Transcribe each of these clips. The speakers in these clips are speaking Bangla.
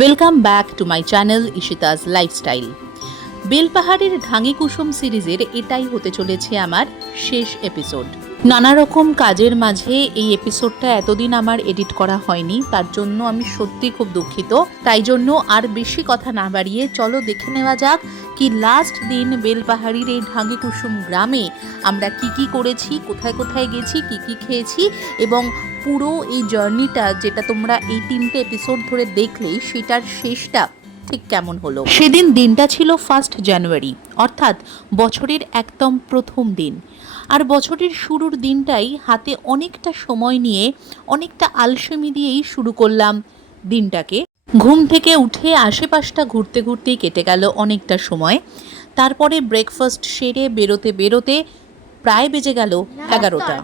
Welcome back to my channel Ishita's lifestyle. বেলপাহাড়ের ঢাঙি কুসুম সিরিজের এটাই হতে চলেছে আমার শেষ এপিসোড। নানা রকম কাজের মাঝে এই এপিসোডটা এতদিন আমার এডিট করা হয়নি, তার জন্য আমি সত্যি খুব দুঃখিত। তাই জন্য আর বেশি কথা না বাড়িয়ে চলো দেখে নেওয়া যাক কি লাস্ট দিন বেলপাহাড়ির এই ঢাঙি কুসুম গ্রামে আমরা কি করেছি, কোথায় কোথায় গেছি, কি খেয়েছি এবং পুরো এই জার্নিটা যেটা তোমরা এই 3টে এপিসোড ধরে দেখলেই সেটার শেষটা ঠিক কেমন হলো। সেদিন দিনটা ছিল 1 জানুয়ারি, অর্থাৎ বছরের একদম প্রথম দিন। আর বছরের শুরুর দিনটাই হাতে অনেকটা সময় নিয়ে অনেকটা আলসেমি দিয়েই শুরু করলাম দিনটাকে। ঘুম থেকে উঠে আশেপাশটা ঘুরতে ঘুরতেই কেটে গেল অনেকটা সময়। তারপরে ব্রেকফাস্ট সেরে বেরোতে প্রায় বেজে গেল 11টা।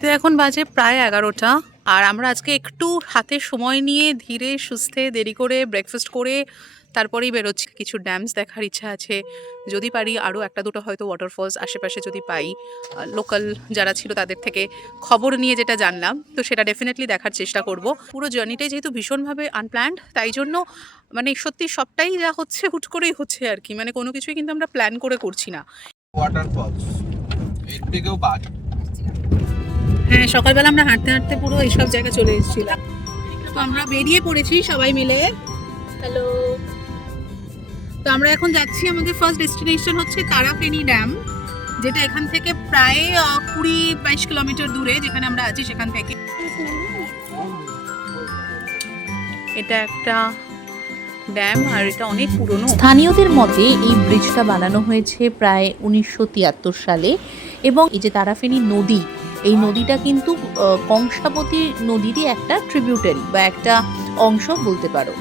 তো এখন বাজে প্রায় 11টা, আর আমরা আজকে একটু হাতে সময় নিয়ে ধীরে সুস্থে দেরি করে ব্রেকফাস্ট করে তারপরেই বেরোচ্ছি। কিছু ড্যামস দেখার ইচ্ছা আছে, যদি পারি আরও একটা দুটো হয়তো ওয়াটারফলস আশেপাশে যদি পাই, লোকাল যারা ছিল তাদের থেকে খবর নিয়ে যেটা জানলাম, তো সেটা ডেফিনেটলি দেখার চেষ্টা করব। পুরো জার্নিটাই যেহেতু ভীষণভাবে আনপ্ল্যান্ড, তাই জন্য মানে সত্যি সবটাই যা হচ্ছে হুট করেই হচ্ছে আর কি, মানে কোনো কিছুই কিন্তু আমরা প্ল্যান করে করছি না। ওয়াটারফলস এর থেকেও বাদ। হ্যাঁ, সকালবেলা আমরা হাঁটতে হাঁটতে পুরো এইসব জায়গায় চলে এসেছিলাম। তো আমরা বেরিয়ে পড়েছি সবাই মিলে। হ্যালো। তো আমরা এখন যাচ্ছি, আমাদের ফার্স্ট ডেস্টিনেশন হচ্ছে তারাফেনী ড্যাম, যেটা এখান থেকে প্রায় 20-22 কিলোমিটার দূরে, যেখানে আমরা আছি সেখান থেকে। এটা একটা ড্যাম আর এটা অনেক পুরনো। স্থানীয়দের মতে এই ব্রিজটা বানানো হয়েছে প্রায় 1973 সালে, এবং এই যে তারাফেনী নদী, এই নদীটা কিন্তু কংসাবতী নদীরই একটা ট্রিবিউটারি বা একটা অংশ বলতে পারো।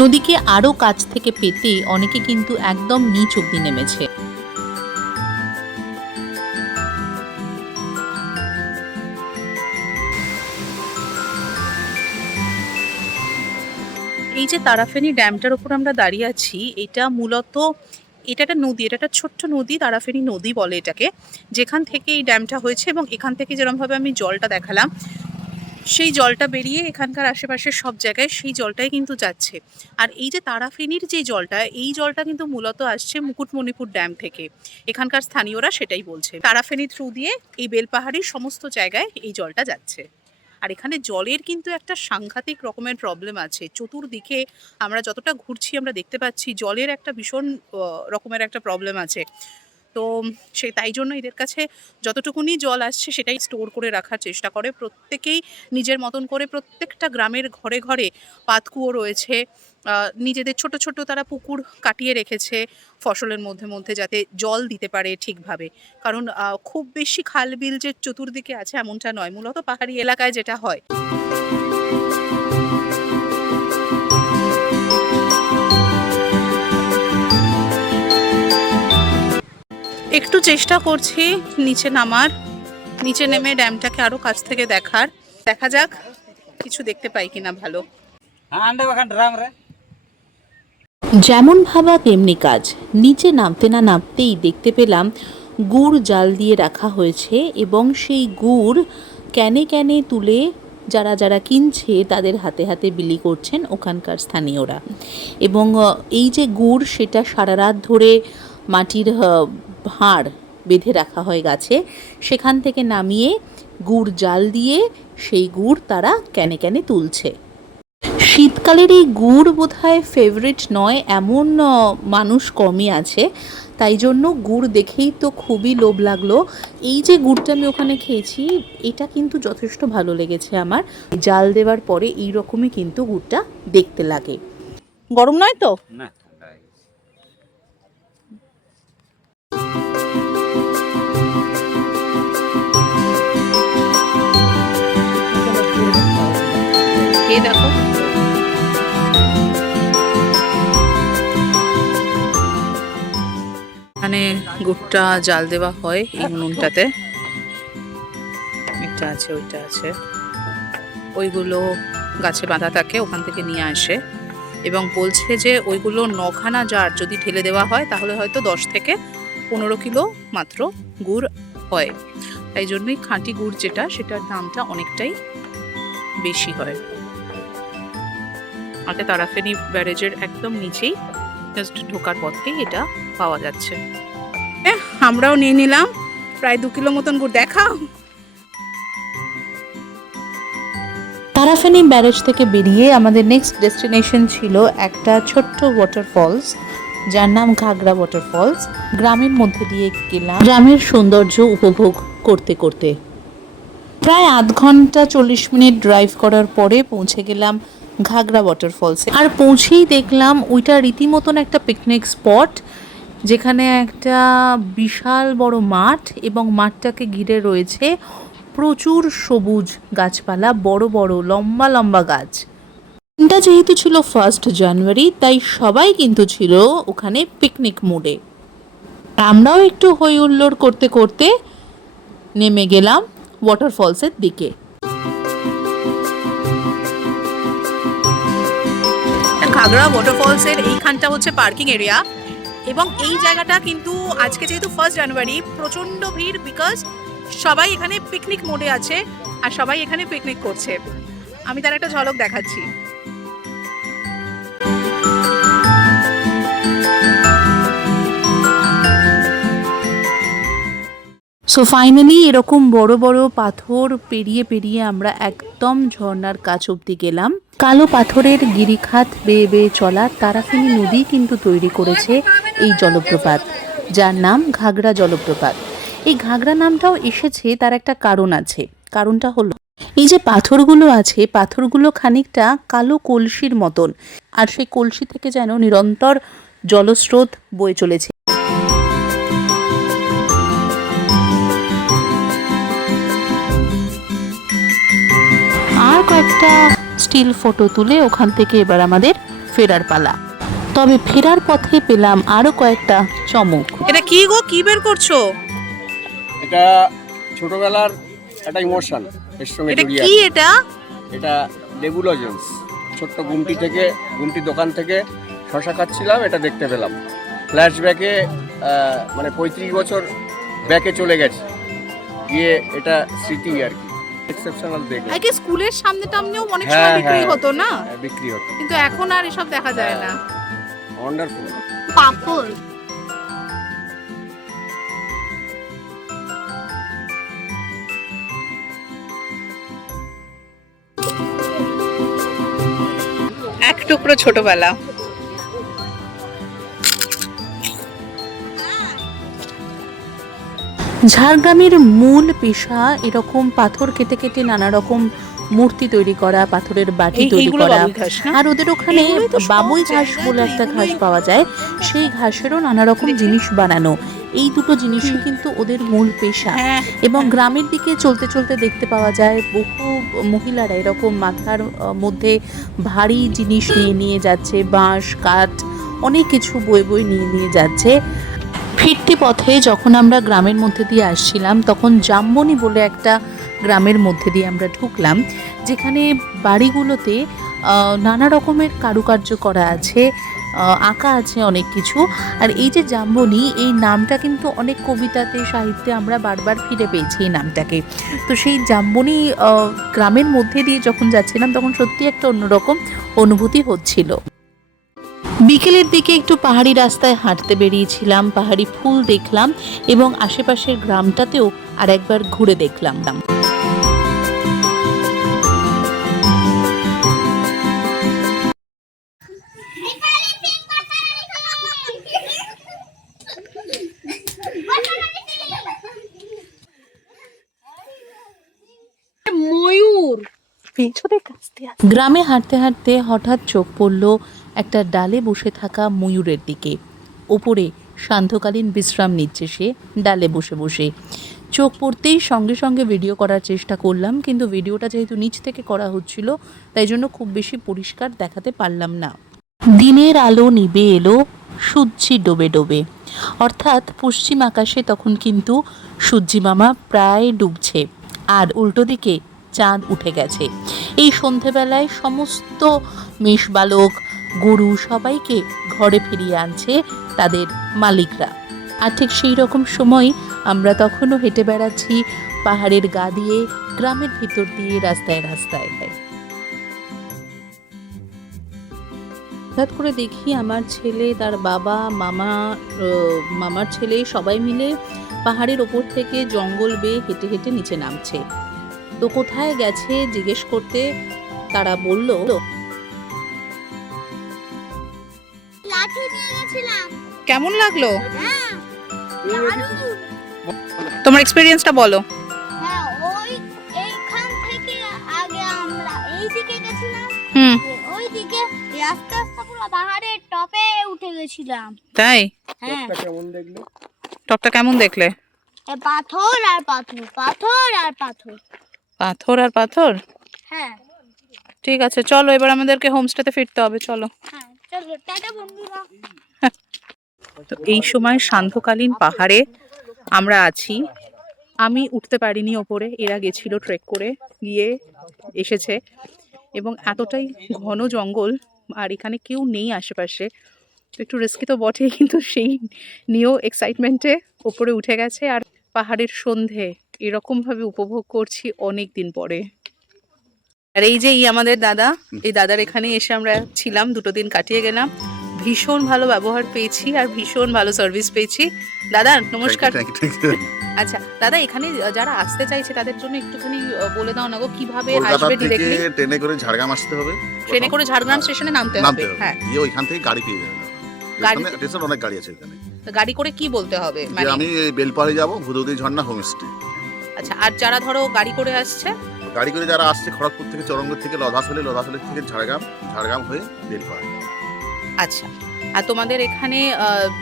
নদীকে আরও কাছ থেকে পেতে অনেকে কিন্তু একদম নিচ অব্দি নেমেছে। এই যে তারাফেনী ড্যামটার উপর আমরা দাঁড়িয়ে আছি, এটা মূলত এটা একটা নদী, এটা একটা ছোট্ট নদী, তারাফেনী নদী বলে এটাকে, যেখান থেকে এই ড্যামটা হয়েছে। এবং এখান থেকে যেরকমভাবে আমি জলটা দেখালাম, সেই জলটা বেরিয়ে এখানকার আশেপাশের সব জায়গায় সেই জলটাই কিন্তু যাচ্ছে। আর এই যে তারাফেনীর যে জলটা, এই জলটা কিন্তু মূলত আসছে মুকুটমণিপুর ড্যাম থেকে, এখানকার স্থানীয়রা সেটাই বলছে। তারাফেনী থ্রু দিয়ে এই বেলপাহাড়ির সমস্ত জায়গায় এই জলটা যাচ্ছে। আর এখানে জলের কিন্তু একটা সাংঘাতিক রকমের প্রবলেম আছে। চতুর্দিকে আমরা যতটা ঘুরছি আমরা দেখতে পাচ্ছি জলের একটা ভীষণ রকমের একটা প্রবলেম আছে। তো তাই জন্য এদের কাছে যতটুকুনি জল আসছে সেটাই স্টোর করে রাখার চেষ্টা করে প্রত্যেকেই নিজের মতন করে। প্রত্যেকটা গ্রামের ঘরে ঘরে পাতকুয়ো রয়েছে, নিজেদের ছোট ছোট তারা পুকুর কাটিয়ে রেখেছে ফসলের মধ্যে মধ্যে, যাতে জল দিতে পারে ঠিকভাবে। কারণ খুব বেশি খাল বিল যে চতুর্দিকে আছে এমনটা নয়, মূলত পাহাড়ি এলাকায় যেটা হয়। একটু চেষ্টা করছি নিচে নামার, নিচে নেমে ড্যামটাকে আরো কাছ থেকে দেখার। দেখা যাক কিছু দেখতে পাই কিনা ভালো। যেমন ভাবা তেমনি কাজ। নিচে নামতে না নামতেই দেখতে পেলাম গুড় জাল দিয়ে রাখা হয়েছে, এবং সেই গুড় ক্যানে ক্যানে তুলে যারা যারা কিনছে তাদের হাতে হাতে বিলি করছেন ওখানকার স্থানীয়রা। এবং এই যে গুড়, সেটা সারা রাত ধরে মাটির ভাঁড় বেঁধে রাখা হয় গাছে, সেখান থেকে নামিয়ে গুড় জাল দিয়ে সেই গুড় তারা ক্যানে ক্যানে তুলছে। শীতকালের এই গুড় বোধহয় ফেভারিট নয় এমন মানুষ কমই আছে, তাই জন্য গুড় দেখেই তো খুবই লোভ লাগলো। এই যে গুড়টা আমি ওখানে খেয়েছি, এটা কিন্তু যথেষ্ট ভালো লেগেছে আমার। জাল দেওয়ার পরে এই রকমই কিন্তু গুড়টা দেখতে লাগে। গরম নয় তো? না, এই দেখো এখানে গুড়টা জাল দেওয়া হয় এই উনুনটাতে। এটা আছে, ওইটা আছে, ওইগুলো গাছে বাঁধা থাকে, ওখান থেকে নিয়ে আসে। এবং বলছে যে ওইগুলো 9খানা জার যদি ঢেলে দেওয়া হয় তাহলে হয়তো 10 থেকে 15 কিলো মাত্র গুড় হয়। তাই জন্যই খাঁটি গুড় যেটা, সেটার দামটা অনেকটাই বেশি হয়। আমাকে তারাফেনী ব্যারেজের একদম নিচেই জাস্ট ঢোকার পথেই এটা পাওয়া যাচ্ছে। আমরাও নিয়ে নিলাম প্রায় 2 কিলো মতন গুড়। দেখাও। তারাফেনী ব্যারেজ থেকে বেরিয়ে আমাদের নেক্সট ডেস্টিনেশন ছিল একটা ছোট্ট ওয়াটারফলস, যার নাম ঘাগরা ওয়াটারফলস। গ্রামের মধ্যে দিয়ে গেলাম গ্রামের সৌন্দর্য উপভোগ করতে করতে। প্রায় 1/2 ঘন্টা 40 মিনিট ড্রাইভ করার পরে পৌঁছে গেলাম ঘাগরা ওয়াটারফলসে। আর পৌঁছেই দেখলাম ওইটা রীতিমতন একটা পিকনিক স্পট, যেখানে একটা বিশাল বড় মাঠ এবং মাঠটাকে ঘিরে রয়েছে প্রচুর সবুজ গাছপালা, বড় বড় লম্বা লম্বা গাছ। এটা যেহেতু ছিল 1 জানুয়ারি, তাই সবাই কিন্তু ছিল ওখানে পিকনিক মুডে। আমরাও একটু হই হুল্লোড় করতে করতে নেমে গেলাম ওয়াটারফলসের দিকে। ঘাগরা ওয়াটারফলসের এইখানটা হচ্ছে পার্কিং এরিয়া, এবং এই জায়গাটা কিন্তু আজকে যেহেতু 1 জানুয়ারি প্রচণ্ড ভিড়, বিকজ সবাই এখানে পিকনিক মোডে আছে আর সবাই এখানে পিকনিক করছে। আমি তার একটা ঝলক দেখাচ্ছি। সো ফাইনালি এরকম বড় বড় পাথর পেরিয়ে পেরিয়ে আমরা একদম ঝর্ণার কাছ অব্দি গেলাম। কালো পাথরের গিরিখাত বেয়ে বেয়ে চলা তারাফেনী নদী কিন্তু তৈরি করেছে এই জলপ্রপাত, যার নাম ঘাগরা জলপ্রপাত। এই ঘাগরা নামটাও এসেছে, তার একটা কারণ আছে। কারণটা হলো এই যে পাথরগুলো আছে, পাথরগুলো খানিকটা কালো কলসির মতন, আর সেই কলসি থেকে যেন নিরন্তর জলস্রোত বয়ে চলেছে। আর কয়েকটা স্টিল ফটো তুলে ওখান থেকে এবার আমাদের ফেরার পালা। তবে ফেরার পথে পেলাম আরো কয়েকটা চমক। এটা কি গো, কি বের করছো? এটা ছোটবেলার একটা ইমোশন এর সঙ্গে জড়িয়ে আছে। এটা এটা লেবু লজেন্স। ছোট্ট গুমটি দোকান থেকে শশা খাচ্ছিলাম, এটা দেখতে পেলাম। ফ্ল্যাশব্যাকে মানে 35 বছর ব্যাকে চলে গেছে, গিয়ে এটা স্মৃতি আর কি। এক্সেপশনাল দেখলাম। আগে স্কুলের সামনে টামনেও অনেক সময় বিক্রি হতো না? বিক্রি হতো, কিন্তু এখন আর এসব দেখা যায় না। ওয়ান্ডারফুল। পাপড় এক টুকরো ছোটবেলা। ঝাড়গ্রামের মূল পেশা এরকম পাথর কেটে কেটে নানা রকম মূর্তি তৈরি করা, পাথরের বাটি তৈরি করা। আর ওদের ওখানে বাবুই ঘাস বলে একটা ঘাস পাওয়া যায়, সেই ঘাসেরও নানা রকম জিনিস বানানো। এই দুটো জিনিসই কিন্তু ওদের মূল পেশা। এবং গ্রামের দিকে চলতে চলতে দেখতে পাওয়া যায় বহু মহিলারা এরকম মাথার মধ্যে ভারী জিনিস নিয়ে নিয়ে যাচ্ছে, বাঁশ কাঠ অনেক কিছু বয়ে বয়ে নিয়ে যাচ্ছে। ফিরতি পথে যখন আমরা গ্রামের মধ্যে দিয়ে আসছিলাম, তখন জামবনি বলে একটা গ্রামের মধ্যে দিয়ে আমরা ঢুকলাম, যেখানে বাড়িগুলোতে নানা রকমের কারুকার্য করা আছে, আঁকা আছে অনেক কিছু। আর এই যে জামবনি, এই নামটা কিন্তু অনেক কবিতাতে সাহিত্যে আমরা বারবার ফিরে পেয়েছি এই নামটাকে। তো সেই জামবনি গ্রামের মধ্যে দিয়ে যখন যাচ্ছিলাম, তখন সত্যি একটা অন্যরকম অনুভূতি হচ্ছিল। বিকেলের দিকে একটু পাহাড়ি রাস্তায় হাঁটতে বেরিয়েছিলাম, পাহাড়ি ফুল দেখলাম এবং আশেপাশের গ্রামটাতেও আর একবার ঘুরে দেখলাম। ময়ূর গ্রামে হাঁটতে হাঁটতে হঠাৎ চোখ পড়ল একটা ডালে বসে থাকা ময়ূরের দিকে। ওপরে সান্ধ্যকালীন বিশ্রাম নিচ্ছে সে ডালে বসে বসে। চোখ পড়তেই সঙ্গে সঙ্গে ভিডিও করার চেষ্টা করলাম, কিন্তু ভিডিওটা যেহেতু নিচ থেকে করা হচ্ছিল, তাই জন্য খুব বেশি পরিষ্কার দেখাতে পারলাম না। দিনের আলো নিভে এলো সূর্যি ডোবে ডোবে, অর্থাৎ পশ্চিম আকাশে তখন কিন্তু সূর্যি মামা প্রায় ডুবছে, আর উল্টো দিকে চাঁদ উঠে গেছে। এই সন্ধেবেলায় সমস্ত মেষবালক গরু সবাইকে ঘরে ফিরিয়ে আনছে তাদের মালিকরা। আর ঠিক সেই রকম সময় আমরা তখনও হেঁটে বেড়াচ্ছি পাহাড়ের গা দিয়ে, গ্রামের ভিতর দিয়ে, রাস্তায় রাস্তায়। হঠাৎ করে দেখি আমার ছেলে, তার বাবা, মামার ছেলে সবাই মিলে পাহাড়ের ওপর থেকে জঙ্গল বেয়ে হেঁটে হেঁটে নিচে নামছে। তো কোথায় গেছে জিজ্ঞেস করতে তারা বলল, লাঠি নিয়ে গেছিলাম। কেমন লাগলো হ্যাঁ, দারুণ। তোমার এক্সপিরিয়েন্সটা বলো। হ্যাঁ, এইখান থেকে আগে আমরা এইদিকে গেছিলাম, ওইদিকে আস্তে আস্তে পুরো পাহাড়ের টপে উঠে গেছিলাম। তাই? হ্যাঁ, কেমন দেখলে? টপটা কেমন দেখলে? পাথর আর পাথর, পাথর আর পাথর। পাথর আর পাথর। হ্যাঁ ঠিক আছে, চলো এবার আমাদেরকে হোমস্টেতে ফিরতে হবে, চলো। হ্যাঁ, চলো টাটা বন্ধুরা। তো এই সময় সান্ধ্যকালীন পাহাড়ে আমরা আছি। আমি উঠতে পারিনি ওপরে, এরা গেছিল ট্রেক করে, গিয়ে এসেছে, এবং এতটাই ঘন জঙ্গল আর এখানে কেউ নেই আশেপাশে, তো একটু রিস্কি তো বটেই, কিন্তু সেই নিয়েও এক্সাইটমেন্টে ওপরে উঠে গেছে আর পাহাড়ের সন্ধে এরকমভাবে উপভোগ করছি অনেক দিন পরে। আর এই যে আমাদের দাদা, এই দাদার এখানে এসে আমরা ছিলাম, 2 দিন কাটিয়ে গেলাম। ভীষণ ভালো ব্যবহার পেয়েছি আর ভীষণ ভালো সার্ভিস পেয়েছি। দাদা নমস্কার। আচ্ছা দাদা, এখানে যারা আসতে চাইছে তাদের জন্য একটুখানি বলে দাও না গো, কিভাবে আসবে ডিরেক্টলি? ট্রেনে করে ঝাড়গ্রাম আসতে হবে। ট্রেনে করে ঝাড়গ্রাম স্টেশনে নামতে হবে। হ্যাঁ, গিয়ে ওইখান থেকে গাড়ি পেয়ে যাবেন। স্টেশন অনেক গাড়ি আছে এখানে। গাড়ি করে কি বলতে হবে? যে আমি বেলপাড়ে যাব, ভুদৌদি ঝর্ণা হোমস্টে। আচ্ছা, আর যারা ধরো গাড়ি করে আসছে? গাড়ি করে যারা আসছে খড়গপুর থেকে, চরঙ্গপুর থেকে লধাশলে, লধাশলে থেকে ঝাড়গ্রাম, ঝাড়গ্রাম হয়ে বেলপাড়া। আচ্ছা, আর তোমাদের এখানে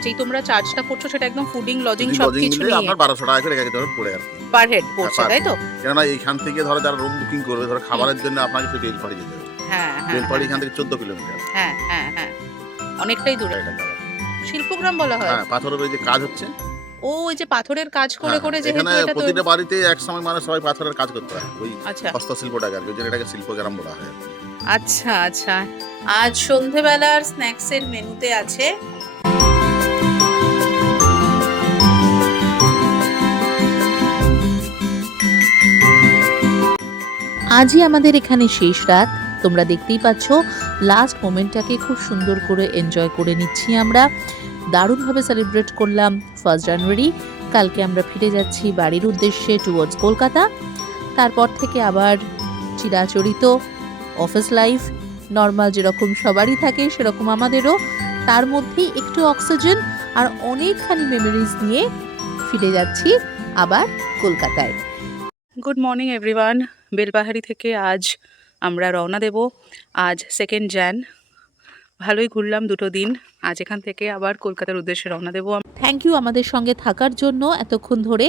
যেই তোমরা চার্জটা করছো সেটা একদম ফুডিং লজিং সবকিছু নিয়ে আপনার 1200 টাকা করে ধরে পড়ে আর কি পার হেড পড়ছে, তাই তো? কেননা এইখান থেকে ধরো যারা রুম বুকিং করবে, ধরো খাবারের জন্য আপনাকে তো বেলপাড়ি যেতে হবে। হ্যাঁ হ্যাঁ, বেলপাড়ি এখান থেকে 14 কিলোমিটার। হ্যাঁ হ্যাঁ হ্যাঁ, অনেকটাই দূরে। শিল্পগ্রাম বলা হয়। হ্যাঁ, পাথরের ওই যে কাজ হচ্ছে। ও, ওই যে পাথরের কাজ করে করে যেহেতু এখানে এটা তো। প্রতিটা বাড়িতে এক সময় মানে সবাই পাথরের কাজ করতে হয়, ওই আচ্ছা হস্তশিল্পটাকে আর কি, যেটাকে শিল্পগ্রাম বলা হয়। আচ্ছা আচ্ছা। আজ সন্ধেবেলার স্ন্যাক্সের মেনুতে আছে আজই আমাদের এখানে শেষ রাত। তোমরা দেখতেই পাচ্ছ লাস্ট মোমেন্টটাকে খুব সুন্দর করে এনজয় করে নিচ্ছি আমরা। দারুণভাবে সেলিব্রেট করলাম 1 জানুয়ারি। কালকে আমরা ফিরে যাচ্ছি বাড়ির উদ্দেশ্যে টুয়ার্ডস কলকাতা। তারপর থেকে আবার চিরাচরিত অফিস লাইফ, নর্মাল যেরকম সবারই থাকে সেরকম আমাদেরও, তার মধ্যেই একটু অক্সিজেন আর অনেকখানি মেমোরিজ নিয়ে ফিরে যাচ্ছি আবার কলকাতায়। Good morning everyone. বেলপাহাড়ি থেকে আজ আমরা রওনা দেব। আজ 2 jan। ভালোই ঘুরলাম 2 দিন। আজ এখান থেকে আবার কলকাতার উদ্দেশ্যে রওনা দেব। থ্যাংক ইউ আমাদের সঙ্গে থাকার জন্য এতক্ষণ ধরে।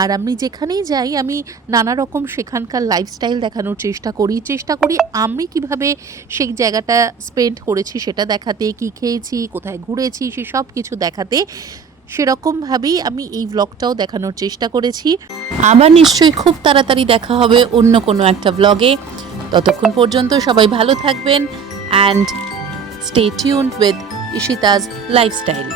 আর আমি যেখানেই যাই আমি নানা রকম সেখানকার লাইফস্টাইল দেখানোর চেষ্টা করি আমি কিভাবে সেই জায়গাটা স্পেন্ড করেছি সেটা দেখাতে, কি খেয়েছি, কোথায় ঘুরেছি, সেসব কিছু দেখাতে। সেরকমভাবেই আমি এই ব্লগটাও দেখানোর চেষ্টা করেছি। আবার নিশ্চয়ই খুব তাড়াতাড়ি দেখা হবে অন্য কোনো একটা ব্লগে। ততক্ষণ পর্যন্ত সবাই ভালো থাকবেন and stay tuned with Ishita's Lifestyle.